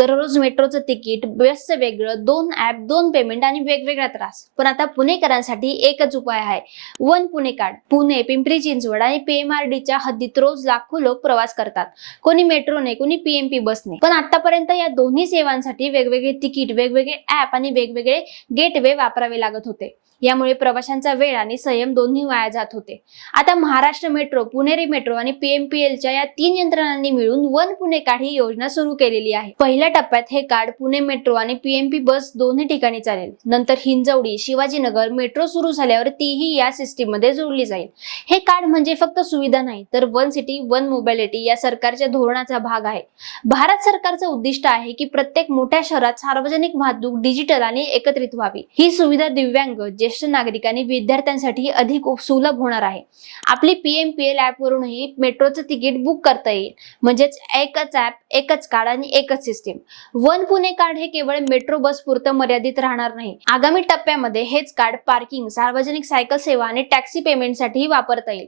दररोज मेट्रोचं तिकीट बसचं वेगळं दोन ऍप दोन पेमेंट आणि वेगवेगळा त्रास. पण आता पुणेकरांसाठी एकच उपाय आहे. One Pune card. Pune Pimpri Chinchwad आणि पीएमआरडीच्या हद्दीत रोज लाखो लोक प्रवास करतात. कोणी मेट्रोने कोणी पीएमपी बसने. पण आतापर्यंत या दोन्ही सेवांसाठी वेगवेगळे तिकीट वेगवेगळे ऍप आणि वेगवेगळे गेटवे वापरावे लागत होते. यामुळे प्रवाशांचा वेळ आणि संयम दोन्ही वाया जात होते. आता महाराष्ट्र मेट्रो पुणेरी मेट्रो आणि पीएमपीएलच्या या तीन यंत्रणांनी मिळून वन पुणे कार्ड ही योजना सुरू केलेली आहे. पहिल्या टप्प्यात हे कार्ड पुणे मेट्रो आणि पीएमपी बस दोन्ही ठिकाणी चालेल. नंतर हिंजवडी शिवाजीनगर मेट्रो सुरू झाल्यावर तीही या सिस्टीममध्ये जोडली जाईल. हे कार्ड म्हणजे फक्त सुविधा नाही तर वन सिटी वन मोबिलिटी या सरकारच्या धोरणाचा भाग आहे. भारत सरकारचं उद्दिष्ट आहे की प्रत्येक मोठ्या शहरात सार्वजनिक वाहतूक डिजिटल आणि एकत्रित व्हावी. ही सुविधा दिव्यांग ज्येष्ठ नागरिक आणि विद्यार्थ्यांसाठी अधिक सुलभ होणार आहे. आपली पीएमपीएल ऍप वरूनही मेट्रोचं तिकीट बुक करता येईल. म्हणजेच एकच ऍप एकच कार्ड आणि एकच सिस्टीम. वन पुणे कार्ड हे केवळ मेट्रो बस पुरतं मर्यादित राहणार नाही. आगामी टप्प्यामध्ये हेच कार्ड पार्किंग सार्वजनिक सायकल सेवा आणि टॅक्सी पेमेंटसाठीही वापरता येईल.